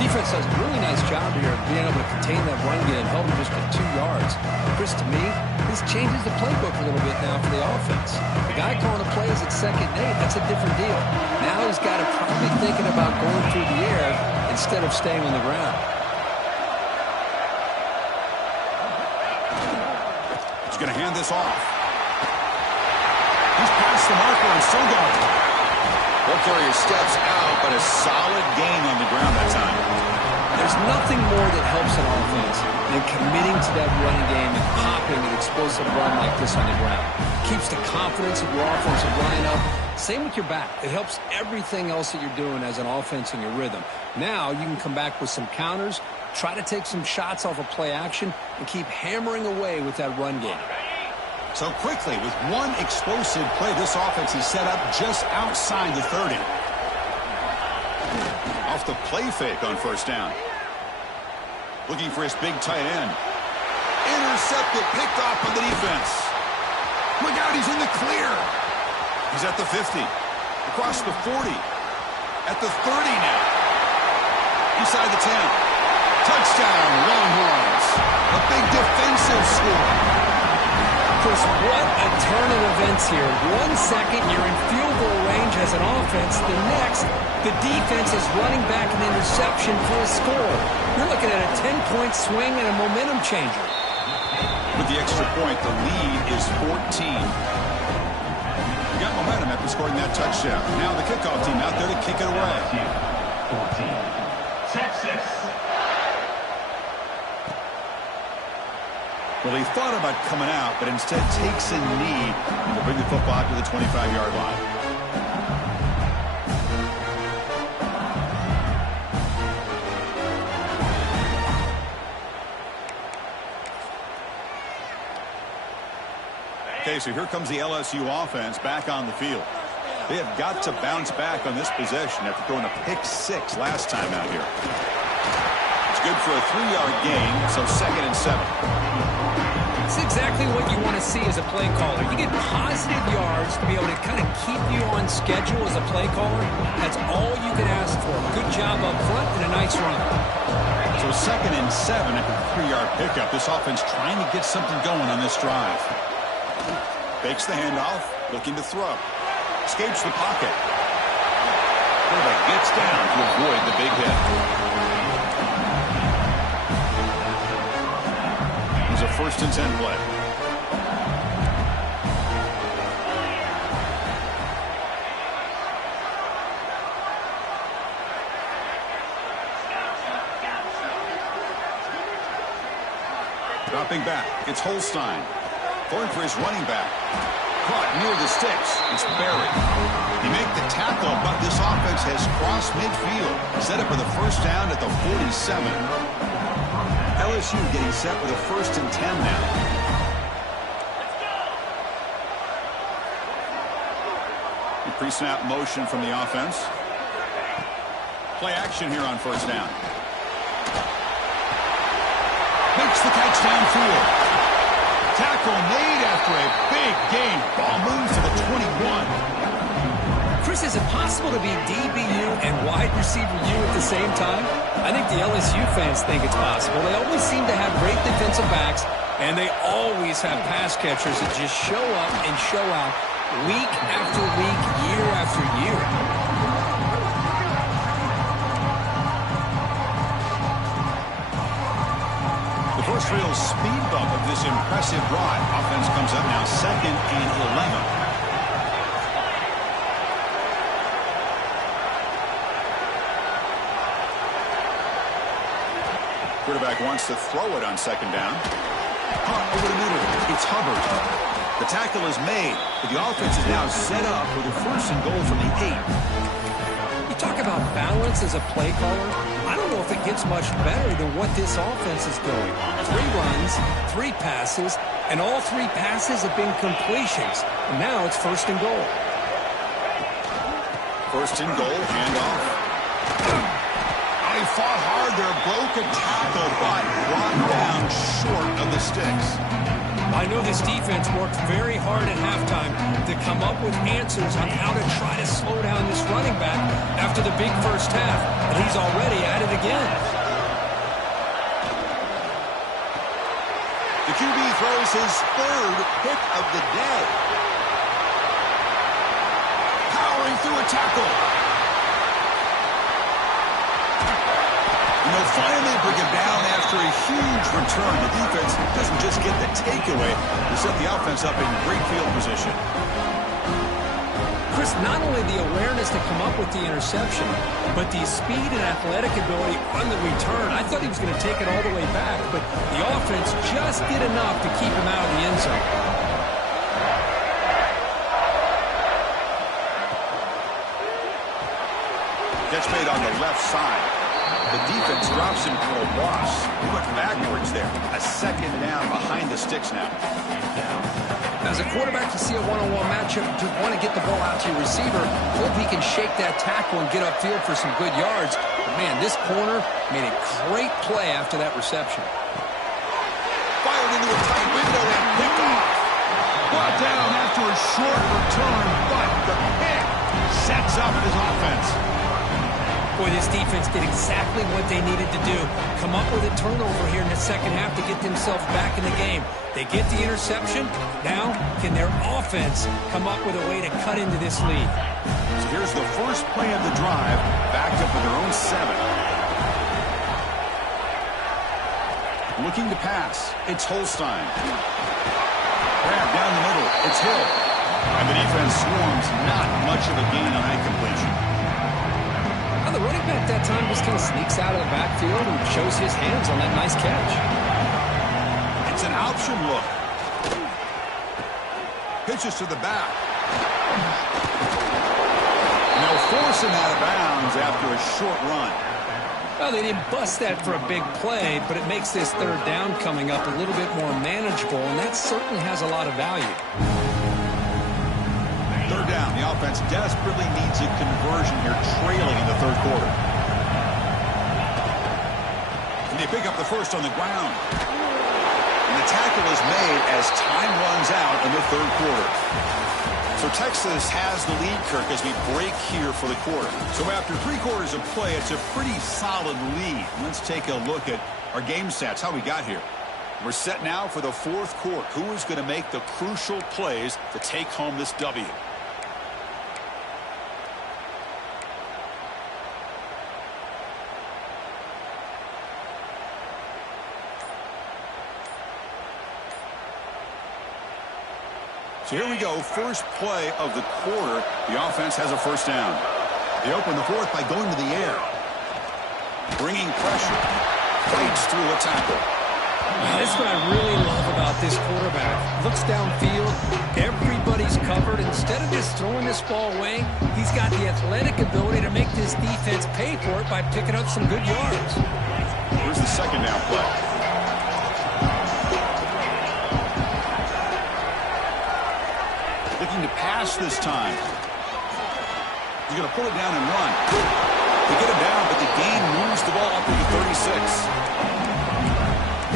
Defense does a really nice job here of being able to contain that run game and held him just to 2 yards. Chris, to me, this changes the playbook a little bit now for the offense. The guy calling the plays at 2nd and 8, that's a different deal. Now he's got to probably thinking about going through the air instead of staying on the ground. He's going to hand this off. He's past the marker and still going. Ball carrier steps out, but a solid gain on the ground that time. There's nothing more that helps an offense than committing to that running game and popping an explosive run like this on the ground. Keeps the confidence of your offensive line up. Same with your back. It helps everything else that you're doing as an offense in your rhythm. Now you can come back with some counters, try to take some shots off of play action, and keep hammering away with that run game. So quickly, with one explosive play, this offense is set up just outside the 30. Off the play fake on first down. Looking for his big tight end. Intercepted, picked off by the defense. Look out, he's in the clear. He's at the 50. Across the 40. At the 30 now. Inside the 10. Touchdown, Longhorns. A big defensive score. Chris, what a turn of events here. 1 second, you're in field goal range as an offense. The next, the defense is running back an interception for a score. You're looking at a 10-point swing and a momentum changer. With the extra point, the lead is 14. We got momentum after scoring that touchdown. Now the kickoff team out there to kick it away. 14, Texas. Well, he thought about coming out, but instead takes a knee and will bring the football to the 25-yard line. Okay, so here comes the LSU offense back on the field. They have got to bounce back on this possession after throwing a pick 6 last time out here. It's good for a 3-yard gain, so 2nd and 7. It's exactly what you want to see as a play caller. You get positive yards to be able to kind of keep you on schedule as a play caller. That's all you can ask for. Good job up front and a nice run. So 2nd and 7 after the 3-yard pickup. This offense trying to get something going on this drive. Fakes the handoff, looking to throw. Escapes the pocket. Quarterback gets down to avoid the big hit. A 1st and 10 play. Dropping back, it's Holstein. Going for his running back. Caught near the sticks. It's buried. He make the tackle, but this offense has crossed midfield. Set up for the first down at the 47. LSU getting set with a 1st and 10 now. Pre-snap motion from the offense. Play action here on first down. Makes the catch downfield. Tackle made after a big gain. Ball moves to the 21. Chris, is it possible to be DBU and wide receiver U at the same time? I think the LSU fans think it's possible. They always seem to have great defensive backs, and they always have pass catchers that just show up and show out week after week, year after year. The first real speed bump of this impressive drive. Offense comes up now 2nd and 11. Quarterback wants to throw it on second down. Over the middle. It's Hubbard. The tackle is made, but the offense is now set up with a 1st and goal from the 8. You talk about balance as a play caller. I don't know if it gets much better than what this offense is doing. 3 runs, 3 passes, and all 3 passes have been completions. And now it's 1st and goal. 1st and goal, handoff. He fought hard there, broke a tackle, but brought down short of the sticks. I know this defense worked very hard at halftime to come up with answers on how to try to slow down this running back after the big first half, and he's already at it again. The QB throws his 3rd pick of the day. Powering through a tackle. And they'll finally bring him down after a huge return. The defense doesn't just get the takeaway, they set the offense up in great field position. Chris, not only the awareness to come up with the interception, but the speed and athletic ability on the return. I thought he was going to take it all the way back, but the offense just did enough to keep him out of the end zone. Catch made on the left side. The defense drops him for a loss. He went backwards there. A 2nd down behind the sticks now. As a quarterback, you see a one-on-one matchup, you want to get the ball out to your receiver. Hope he can shake that tackle and get upfield for some good yards. But man, this corner made a great play after that reception. Fired into a tight window and picked off. Brought down after a short return, but the pick sets up his offense. Boy, this defense did exactly what they needed to do. Come up with a turnover here in the second half to get themselves back in the game. They get the interception. Now, can their offense come up with a way to cut into this lead? So here's the first play of the drive, backed up with their own 7. Looking to pass. It's Holstein. Grab down the middle. It's Hill. And the defense swarms. Not much of a gain on that completion. The running back that time just kind of sneaks out of the backfield and shows his hands on that nice catch. It's an option look. Pitches to the back. And they'll force him out of bounds after a short run. Well, they didn't bust that for a big play, but it makes this 3rd down coming up a little bit more manageable, and that certainly has a lot of value. 3rd down. The offense desperately needs a conversion here, trailing in the 3rd quarter. And they pick up the 1st on the ground. And the tackle is made as time runs out in the 3rd quarter. So Texas has the lead, Kirk, as we break here for the quarter. So after 3 quarters of play, it's a pretty solid lead. Let's take a look at our game stats, how we got here. We're set now for the 4th quarter. Who is going to make the crucial plays to take home this W? So here we go, first play of the quarter. The offense has a 1st down. They open the 4th by going to the air. Bringing pressure. Fights through a tackle. This is what I really love about this quarterback. Looks downfield. Everybody's covered. Instead of just throwing this ball away, he's got the athletic ability to make this defense pay for it by picking up some good yards. Here's the 2nd down play. Looking to pass this time. He's going to pull it down and run. They get him down, but the gain moves the ball up to the 36.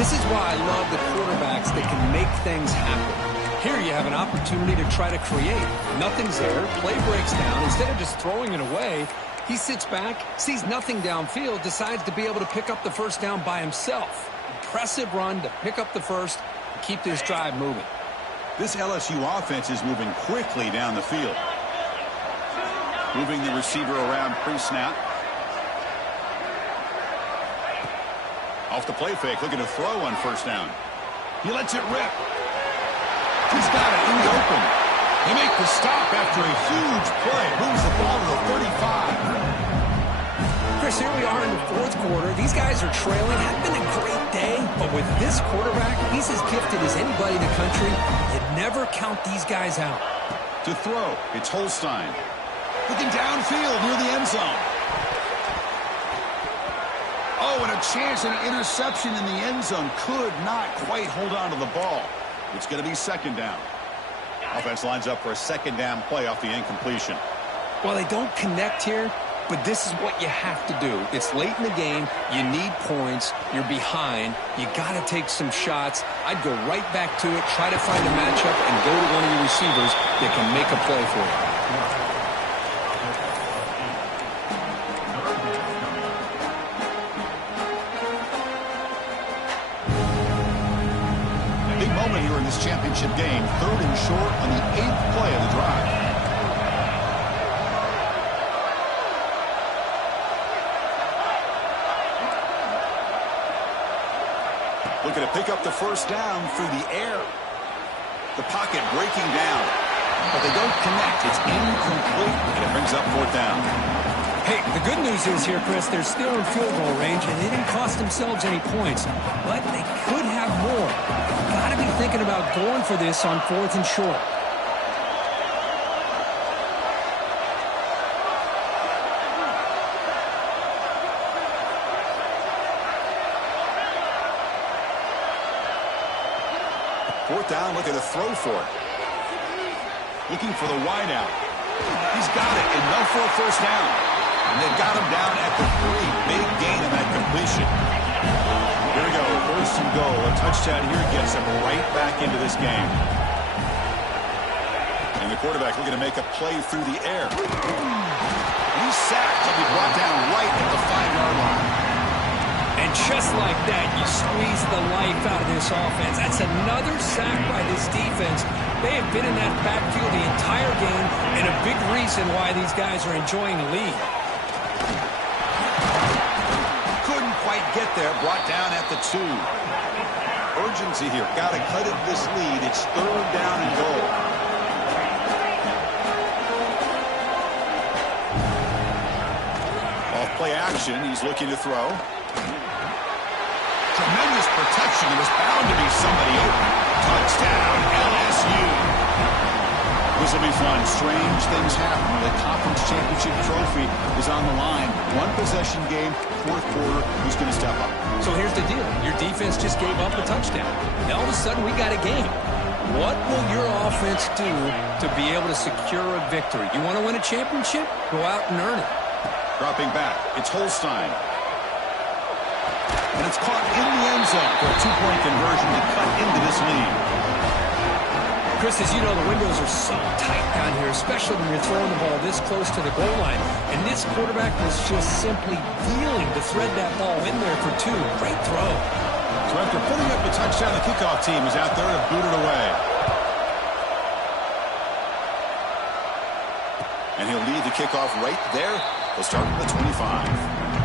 This is why I love the quarterbacks that can make things happen. Here you have an opportunity to try to create. Nothing's there. Play breaks down. Instead of just throwing it away, he sits back, sees nothing downfield, decides to be able to pick up the 1st down by himself. Impressive run to pick up the 1st and keep this drive moving. This LSU offense is moving quickly down the field. Moving the receiver around pre-snap. Off the play fake, looking to throw on 1st down. He lets it rip. He's got it in the open. They make the stop after a huge play. Moves the ball to the 35. Chris, here we are in the fourth quarter. These guys are trailing. Had been a great day, but with this quarterback, he's as gifted as anybody in the country. You'd never count these guys out. To throw, it's Holstein. Looking downfield near the end zone. Oh, and a chance at an interception in the end zone. Could not quite hold on to the ball. It's going to be second down. Offense lines up for a second down play off the incompletion. Well, they don't connect here, but this is what you have to do. It's late in the game. You need points. You're behind. You got to take some shots. I'd go right back to it, try to find a matchup, and go to one of your receivers that can make a play for you. A big moment here in this championship game. 3rd and short on the 8th play of the drive. Looking to pick up the first down through the air. The pocket breaking down. But they don't connect. It's incomplete. And it brings up 4th down. Hey, the good news is here, Chris, they're still in field goal range, and they didn't cost themselves any points. But they could have more. Got to be thinking about going for this on 4th and short. Fourth down, looking to throw for it. Looking for the wideout. He's got it, enough for a first down. And they've got him down at the 3. Big gain on that completion. Here we go, 1st and goal. A touchdown here gets him right back into this game. And the quarterback looking to make a play through the air. He's sacked. He'll be brought down right at the 5-yard line. And just like that, you squeeze the life out of this offense. That's another sack by this defense. They have been in that backfield the entire game, and a big reason why these guys are enjoying the lead. Couldn't quite get there. Brought down at the 2. Urgency here. Got to cut it this lead. It's 3rd down and goal. Off play action. He's looking to throw. Tremendous protection. There was bound to be somebody open. Touchdown, LSU. This will be fun. Strange things happen. The conference championship trophy is on the line. One possession game, 4th quarter. Who's going to step up? So here's the deal. Your defense just gave up a touchdown. Now all of a sudden we got a game. What will your offense do to be able to secure a victory? You want to win a championship? Go out and earn it. Dropping back. It's Holstein. And it's caught in the end zone for a 2-point conversion to cut into this lead. Chris, as you know, the windows are so tight down here, especially when you're throwing the ball this close to the goal line. And this quarterback was just simply dealing to thread that ball in there for 2. Great throw. So after putting up the touchdown, the kickoff team is out there to boot it away. And he'll lead the kickoff right there. He'll start at the 25.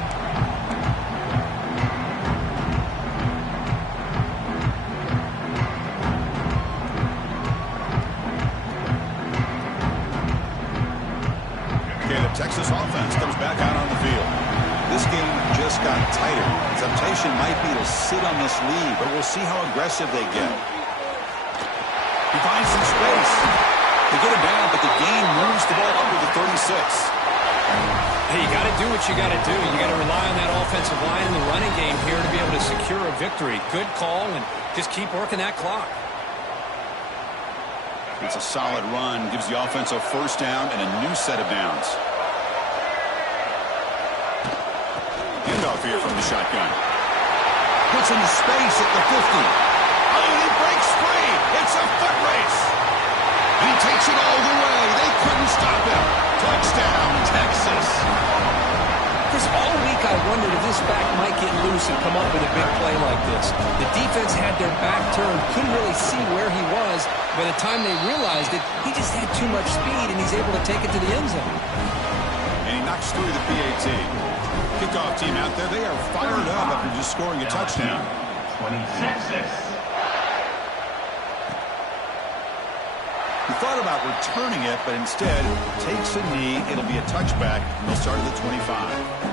Texas offense comes back out on the field. This game just got tighter. Temptation might be to sit on this lead, but we'll see how aggressive they get. He finds some space. They get him down, but the gain moves the ball under the 36. Hey, you got to do what you got to do. You got to rely on that offensive line in the running game here to be able to secure a victory. Good call, and just keep working that clock. It's a solid run. Gives the offense a first down and a new set of downs. Handoff here from the shotgun. Puts into space at the 50. Oh, and he breaks free. It's a foot race. And he takes it all the way. They couldn't stop him. Touchdown, Texas. Chris, all week I wondered if this back might get loose and come up with a big play like this. The defense had their back turned, couldn't really see where he was. By the time they realized it, he just had too much speed, and he's able to take it to the end zone. And he knocks through the PAT. Kickoff team out there, they are fired up after just scoring a touchdown. 26. He thought about returning it, but instead takes a knee. It'll be a touchback, and they'll start at the 25.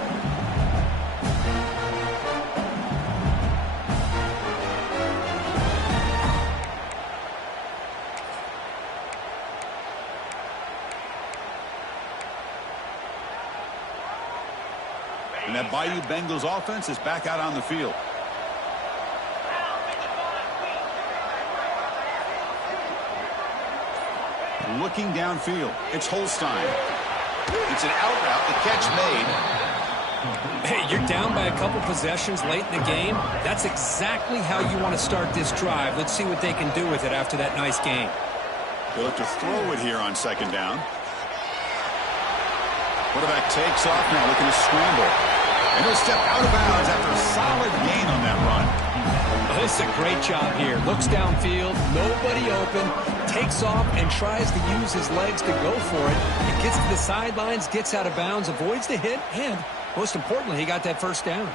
that Bayou Bengals offense is back out on the field. Looking downfield. It's Holstein. It's an out route. The catch made. Hey, you're down by a couple possessions late in the game. That's exactly how you want to start this drive. Let's see what they can do with it after that nice game. They look to throw it here on second down. Quarterback takes off now, looking to scramble. And he'll step out of bounds after a solid gain on that run. Oh, this is a great job here. Looks downfield, nobody open, takes off and tries to use his legs to go for it. He gets to the sidelines, gets out of bounds, avoids the hit, and most importantly, he got that first down.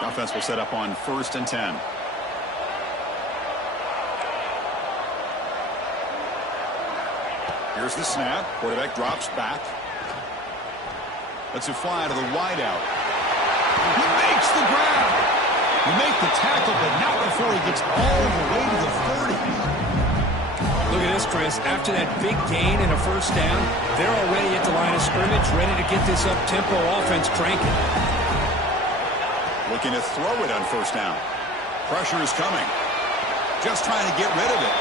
The offense will set up on 1st and 10. Here's the snap. Quarterback drops back. Lets it fly to the wideout. He makes the grab. He make the tackle, but not before he gets all the way to the 30. Look at this, Chris. After that big gain and a first down, they're already at the line of scrimmage, ready to get this up-tempo offense cranking. Looking to throw it on 1st down. Pressure is coming. Just trying to get rid of it.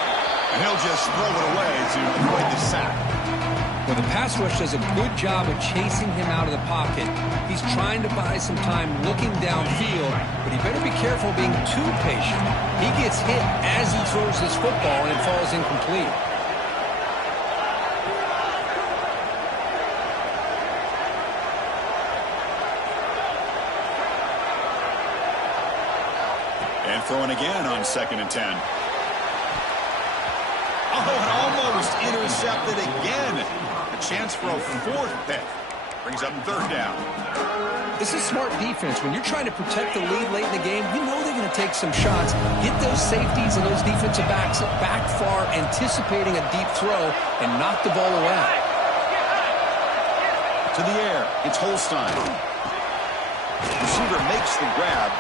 And he'll just throw it away to avoid the sack. Well, the pass rush does a good job of chasing him out of the pocket. He's trying to buy some time looking downfield, but he better be careful being too patient. He gets hit as he throws this football, and it falls incomplete. And throwing again on 2nd and 10. Oh, and almost intercepted again. A chance for a 4th pick. Brings up 3rd down. This is smart defense. When you're trying to protect the lead late in the game, you know they're going to take some shots. Get those safeties and those defensive backs back far, anticipating a deep throw, and knock the ball away. To the air. It's Holstein. Receiver makes the grab.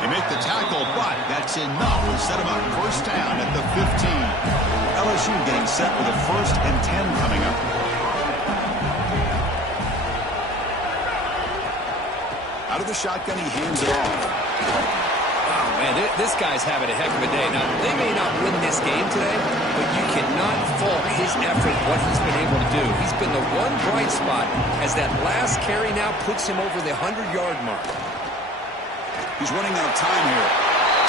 They make the tackle, but that's enough to set him up 1st down at the 15. LSU getting set with a 1st and 10 coming up. Out of the shotgun, he hands it off. Wow, man, this guy's having a heck of a day. Now, they may not win this game today, but you cannot fault his effort, what he's been able to do. He's been the one bright spot as that last carry now puts him over the 100-yard mark. He's running out of time here.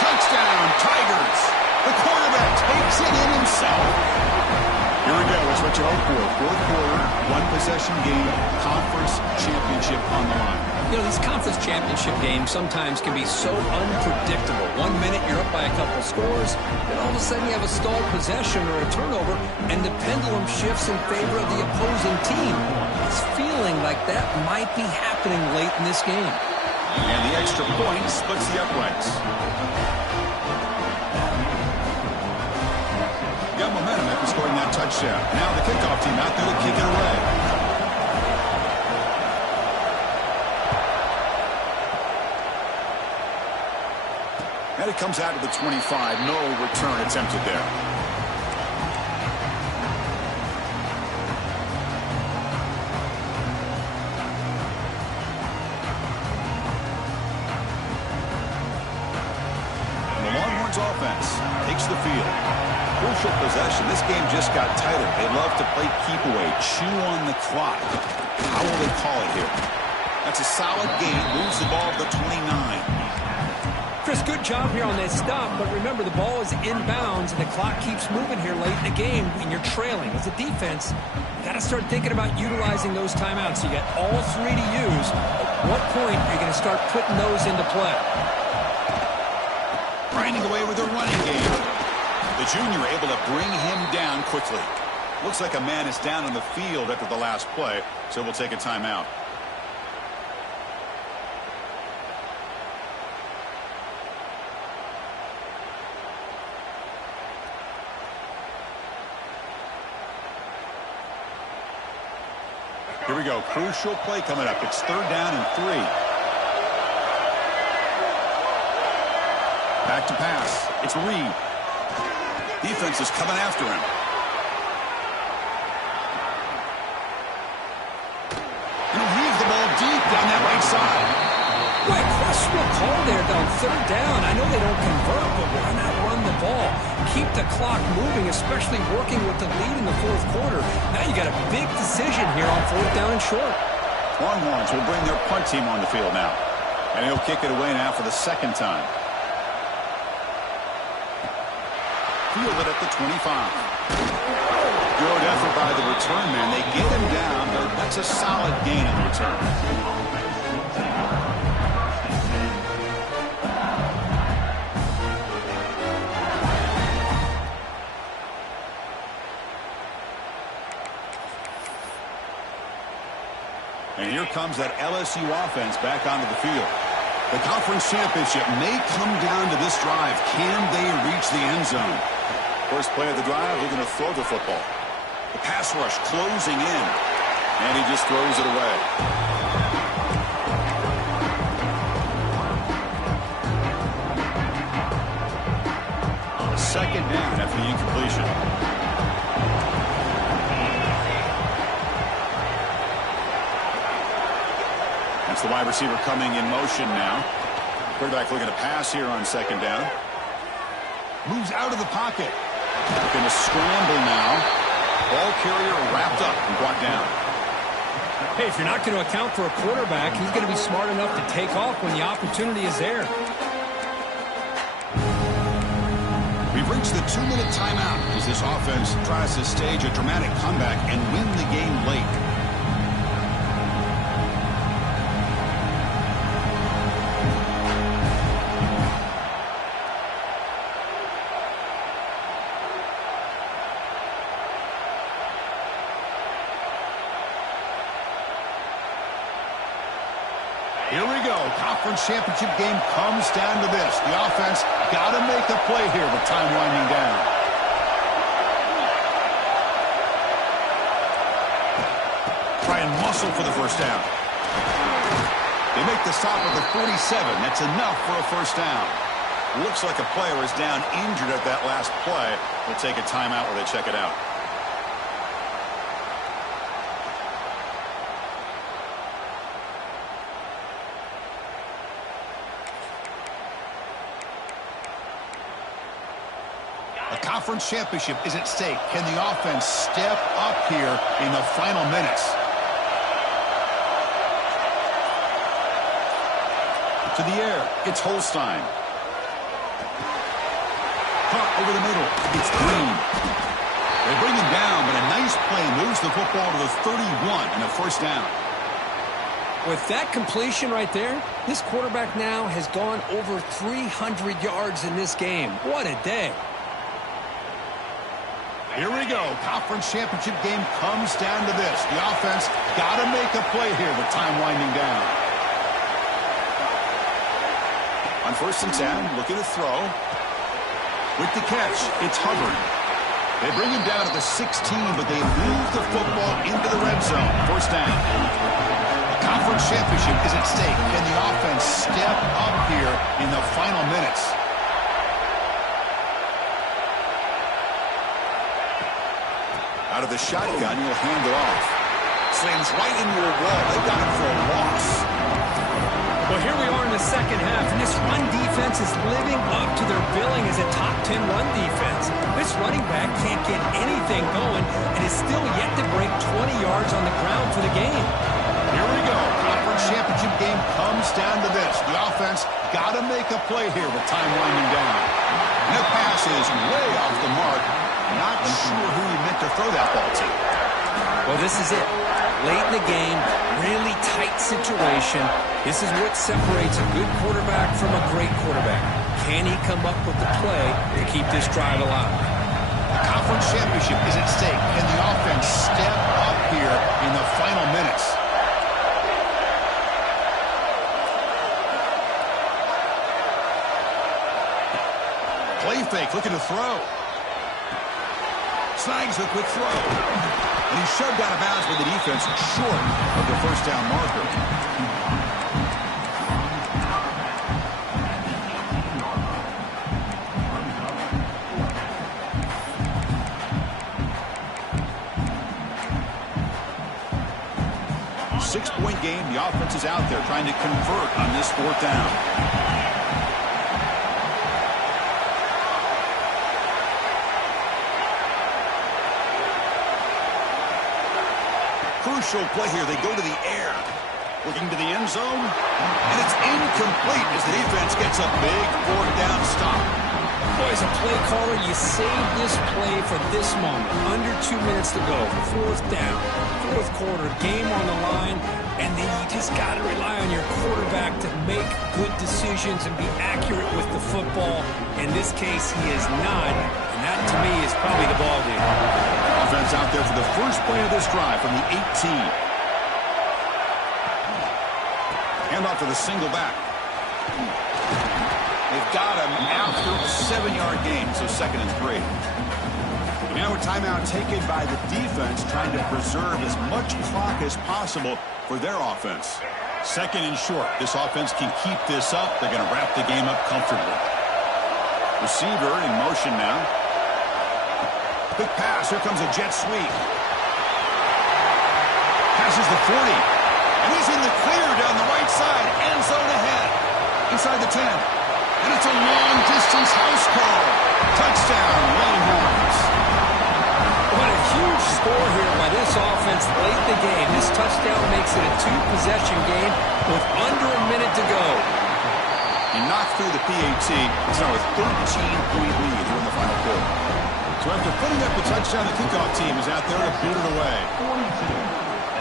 Touchdown, Tigers! The quarterback takes it in himself. Here we go. It's what you hope for. 4th quarter, 1-possession game, conference championship on the line. You know, these conference championship games sometimes can be so unpredictable. 1 minute you're up by a couple scores, then all of a sudden you have a stalled possession or a turnover, and the pendulum shifts in favor of the opposing team. It's feeling like that might be happening late in this game. And the extra point splits the uprights. Got momentum after scoring that touchdown. Now the kickoff team out there to kick it away. And it comes out to the 25. No return attempted there. Offense takes the field. Crucial possession. This game just got tighter. They love to play keep away, chew on the clock. How will they call it here? That's a solid gain. Moves the ball to the 29. Chris, good job here on that stop, but remember the ball is inbounds and the clock keeps moving here late in the game when you're trailing. As a defense, you got to start thinking about utilizing those timeouts. You got all 3 to use. At what point are you going to start putting those into play? Grinding away with a running game. The junior able to bring him down quickly. Looks like a man is down on the field after the last play, so we'll take a timeout. Here we go. Crucial play coming up. It's 3rd down and 3. Back to pass. It's Reed. Defense is coming after him. And he leaves the ball deep down that call there on third down. I know they don't convert, but why not run the ball? Keep the clock moving, especially working with the lead in the fourth quarter. Now you got a big decision here on fourth down and short. Longhorns will bring their punt team on the field now. And he'll kick it away now for the second time. Fielded at the 25. Good effort by the return man. They get him down, but that's a solid gain in return. And here comes that LSU offense back onto the field. The conference championship may come down to this drive. Can they reach the end zone? First play of the drive, they're going to throw the football. The pass rush closing in. And he just throws it away. Second down after the incompletion. That's the wide receiver coming in motion now. Quarterback looking to pass here on second down. Moves out of the pocket. Going to scramble now. Ball carrier wrapped up and brought down. Hey, if you're not going to account for a quarterback, he's going to be smart enough to take off when the opportunity is there. We've reached the 2-minute timeout as this offense tries to stage a dramatic comeback and win the game late. Here we go. Conference championship game comes down to this. The offense got to make a play here with time winding down. Try and muscle for the first down. They make the stop at the 47. That's enough for a first down. Looks like a player is down injured at that last play. We'll take a timeout where they check it out. Conference championship is at stake. Can the offense step up here in the final minutes? To the air, it's Holstein. Caught over the middle, it's Green. They bring him down, but a nice play moves the football to the 31 and a first down. With that completion right there, this quarterback now has gone over 300 yards in this game. What a day. Here we go. Conference championship game comes down to this. The offense got to make a play here with time winding down. On first and 10, looking to throw. With the catch, it's Hubbard. They bring him down to the 16, but they move the football into the red zone. First down. The conference championship is at stake. Can the offense step up here in the final minutes? Out of the shotgun, he'll hand it off. Slams right into a wall. They got him for a loss. Well, here we are in the second half, and this run defense is living up to their billing as a top 10 run defense. This running back can't get anything going and is still yet to break 20 yards on the ground for the game. Here we go. Conference championship game comes down to this. The offense got to make a play here with time winding down. And the pass is way off the mark. Not sure who he meant to throw that ball to. Well, this is it. Late in the game, really tight situation. This is what separates a good quarterback from a great quarterback. Can he come up with the play to keep this drive alive? The conference championship is at stake. Can the offense step up here in the final minutes? Play fake, looking to throw. Snags the quick throw. And he's shoved out of bounds by the defense short of the first down marker. Six-point game. The offense is out there trying to convert on this fourth down. crucial play here. They go to the air. Looking to the end zone. And it's incomplete as the defense gets a big fourth down stop. Boy, as a play caller, you save this play for this moment. Under 2 minutes to go. Fourth down. Fourth quarter. Game on the line. And then you just got to rely on your quarterback to make good decisions and be accurate with the football. In this case, he is not. And that, to me, is probably the ball game. Offense out there for the first play of this drive from the 18. Handoff to the single back. They've got him after a 7-yard gain, so 2nd and 3. Now a timeout taken by the defense, trying to preserve as much clock as possible for their offense. 2nd and short. This offense can keep this up. They're going to wrap the game up comfortably. Receiver in motion now. Quick pass. Here comes a jet sweep. Passes the 40. And he's in the clear down the right side. End zone ahead. Inside the 10. And it's a long-distance house call. Touchdown, Longhorns. What a huge score here by this offense late in the game. This touchdown makes it a 2-possession game with under a minute to go. He knocked through the PAT. It's now a 13-point lead here in the final quarter. So after putting up the touchdown, the kickoff team is out there to boot it away. 42.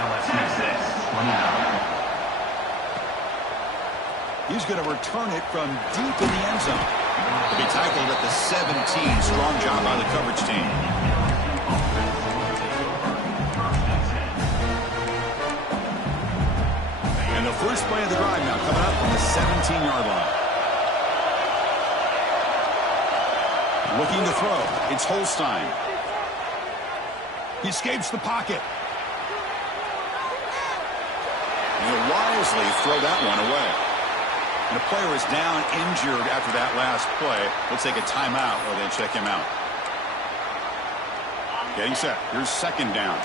LSU 6, 29. He's going to return it from deep in the end zone. To be tackled at the 17. Strong job by the coverage team. And the first play of the drive now coming up from the 17-yard line. Looking to throw. It's Holstein. He escapes the pocket. And he'll wisely throw that one away. And the player is down injured after that last play. We'll take a timeout or they check him out. Getting set. Here's 2nd down.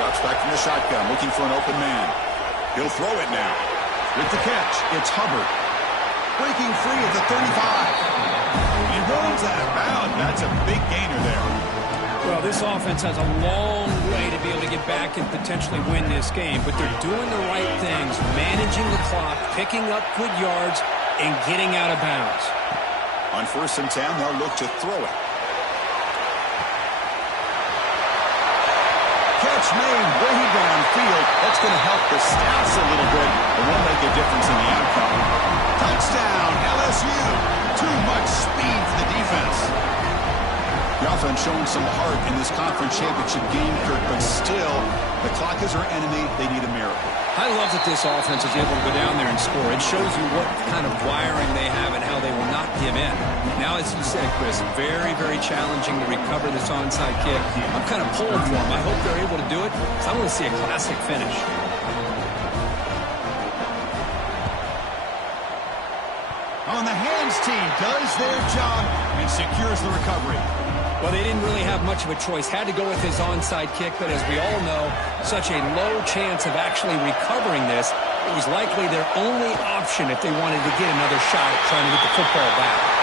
Drops back from the shotgun, looking for an open man. He'll throw it now. With the catch, it's Hubbard. Breaking free at the 35. He rolls out of bounds. That's a big gainer there. Well, this offense has a long way to be able to get back and potentially win this game, but they're doing the right things, managing the clock, picking up good yards, and getting out of bounds. On 1st and 10, they'll look to throw it. Catch made way downfield. That's going to help the stats a little bit, but won't make a difference in the outcome. Touchdown, LSU. Too much speed for the defense. The offense showing some heart in this conference championship game, Kirk, but still, the clock is our enemy. They need a miracle. I love that this offense is able to go down there and score. It shows you what kind of wiring they have and how they will not give in. Now, as you said, Chris, very, very challenging to recover this onside kick. I'm kind of pulling for them. I hope they're able to do it, because I want to see a classic finish. On the hands team does their job and secures the recovery. Well, they didn't really have much of a choice. Had to go with his onside kick, but as we all know, such a low chance of actually recovering this. It was likely their only option if they wanted to get another shot at trying to get the football back.